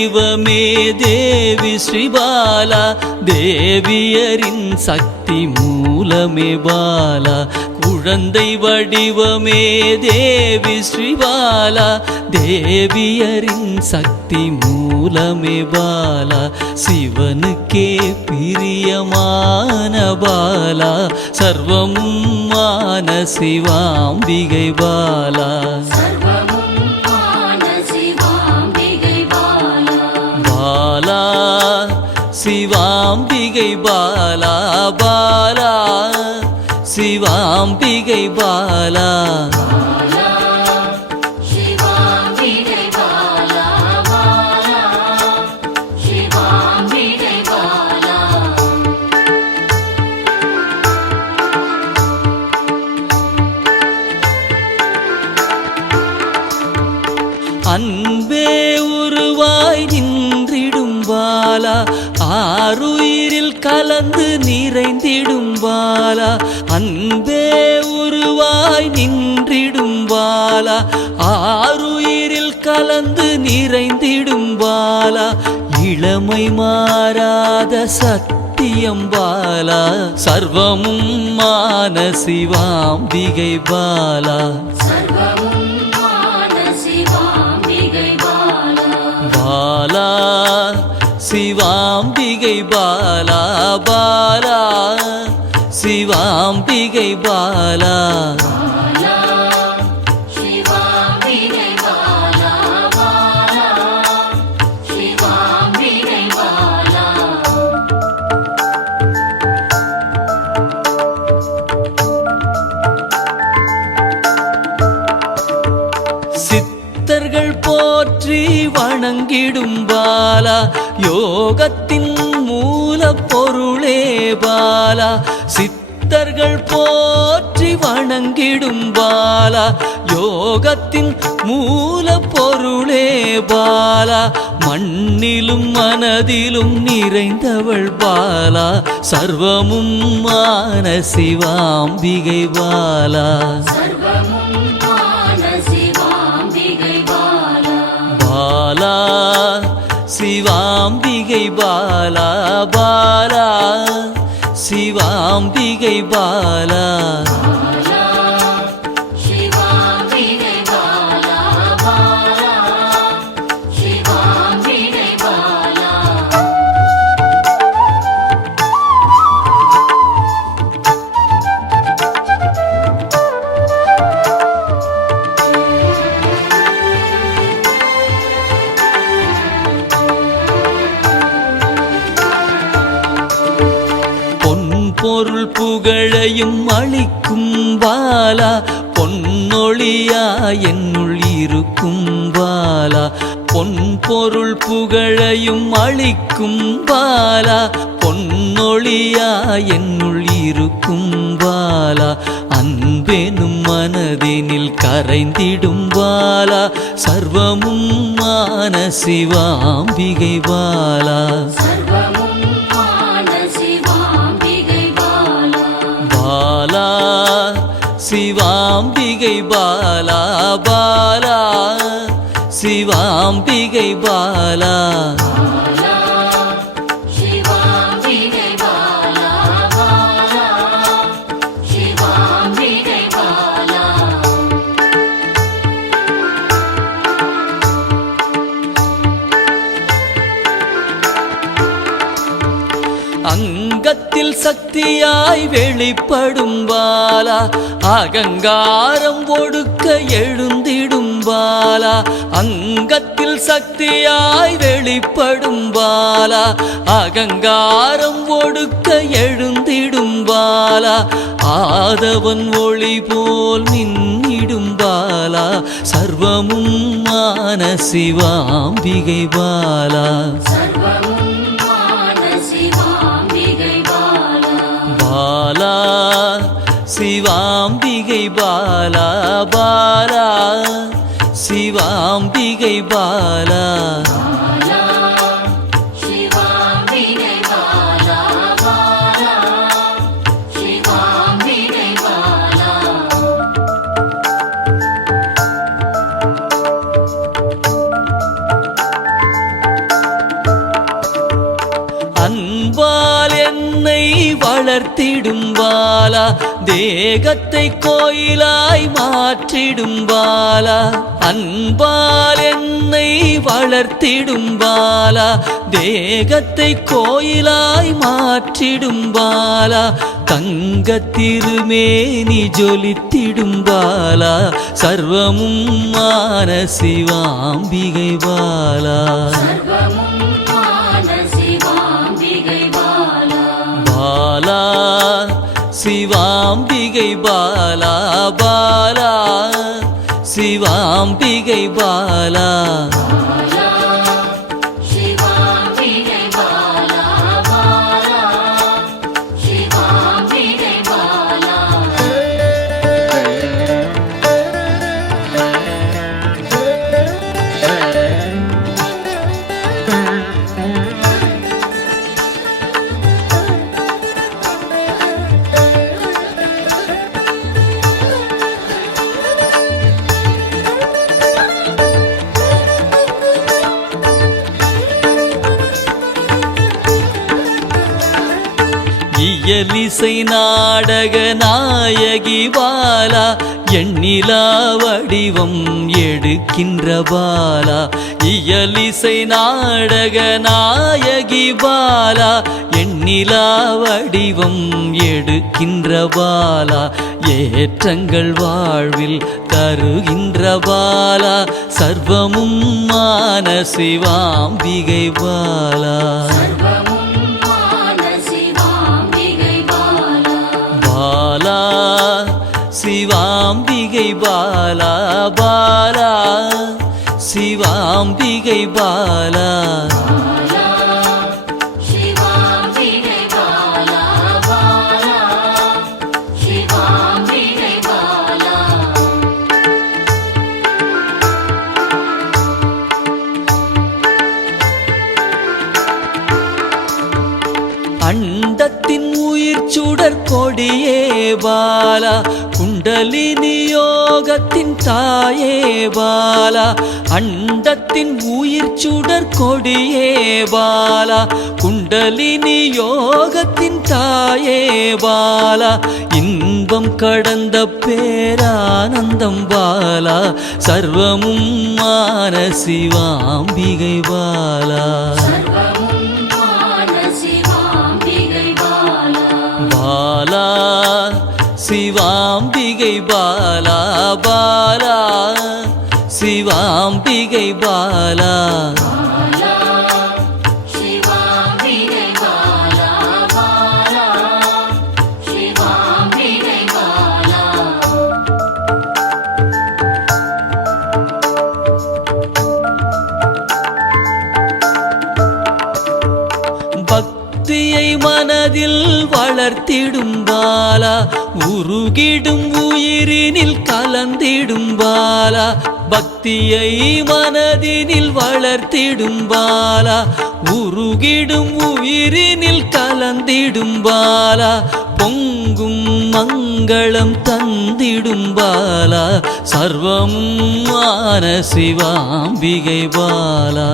வடிவமே தேவி ஸ்ரீபாலா, தேவியரின் சக்தி மூலமே பாலா. குழந்தை வடிவமே தேவி ஸ்ரீபாலா, தேவியரின் சக்தி மூலமே பாலா. சிவனுக்கே பிரியமான பாலா, சர்வமும் மான சிவாம்பிகை பாலா. பாலா சிவாம்பிகை பாலா, பாலா சிவாம்பிகை பாலா. அன்பே உருவாய் நின்றிடும் பாலா, ஆருயிரில் கலந்து நிறைந்திடும் பாலா. அன்பே உருவாய் நின்றிடும் பாலா, ஆருயிரில் கலந்து நிறைந்திடும் பாலா. இளமை மாறாத சத்தியம் பாலா, சர்வமும் மான சிவாம்பிகை பாலா. பாலா சிவாம்பிகை பாலா, பாலா சிவாம்பிகை பாலா. சித்தர்கள் போற்றி வணங்கிடும் பாலா, யோகத்தின் மூல பொருளே பாலா. சித்தர்கள் போற்றி வணங்கிடும் பாலா, யோகத்தின் மூல பொருளே பாலா. மண்ணிலும் மனதிலும் நிறைந்தவள் பாலா, சர்வமும் மான சிவாம்பிகை பாலா. பாலா சிவாம்பிகை பாலா, பாலா சிவாம்பிகை பாலா. பொருள் புகழையும் அளிக்கும் பாலா, பொன்னொழியா என்னுள் இருக்கும் பாலா. பொன் பொருள் புகழையும் அளிக்கும் பாலா, பொன்னொழியா என்னுள் இருக்கும் பாலா. அன்பெனும் மனதினில் கரைந்திடும் பாலா, சர்வமும் மான சிவாம்பிகை பாலா. பாலா சிவாம்பிகை பாலா, பாலா சிவாம்பிகை பாலா. அங்கத்தில் சக்தியாய் வெளிப்படும் பாலா, அகங்காரம் ஒடுக்க எழுந்திடும் பாலா. அங்கத்தில் சக்தியாய் வெளிப்படும் பாலா, அகங்காரம் ஒடுக்க எழுந்திடும் பாலா. ஆதவன் ஒளி போல் மின்னிடும் பாலா, சர்வமும் மான சிவாம்பிகை பாலா. பாலா சிவாம்பிகை பாலா, பாலா சிவாம்பிகை பாலா. வளர்த்திடும் பாலா தேகத்தை கோயிலாய் மாற்றிடும் பாலா அன்பால் என்னை வளர்த்திடும் பாலா தேகத்தை கோயிலாய் மாற்றிடும் பாலா தங்க திருமேனி ஜொலித்திடும் பாலா சர்வமும் மான சிவாம்பிகை பாலா பாலா சிவாம்பிகை பாலா பாலா சிவாம்பிகை பாலா இயலிசை நாடக நாயகி பாலா எண்ணிலா வடிவம் எடுக்கின்ற பாலா இயலிசை நாடக நாயகி பாலா எண்ணிலா வடிவம் எடுக்கின்ற பாலா ஏற்றங்கள் வாழ்வில் தருகின்ற பாலா சர்வமும் மான சிவாம்பிகை பாலா பாலா சிவாம்பிகை பாலா பாலா சிவாம்பிகை பாலா அண்டத்தின் உயிர் சுடர் கொடியே பாலா குண்டலினி யோகத்தின் தாயே பாலா அண்டத்தின் உயிர் சுடர் கொடியே பாலா குண்டலினி யோகத்தின் தாயே பாலா இன்பம் கடந்த பேரானந்தம் பாலா சர்வமும் மான சிவாம்பிகை பாலா பாலா சிவாம்பிகை பாலா பாலா சிவாம்பிகை பாலா பக்தியை மனதில் வளர்த்திடும் பாலா உருகிடும் உயிரினில் கலந்திடும் பாலா பக்தியை மனதினில் வளர்த்திடும் பாலா உருகிடும் உயிரினில் கலந்திடும் பாலா பொங்கும் மங்களம் தந்திடும் பாலா சர்வமும் மான சிவாம்பிகை பாலா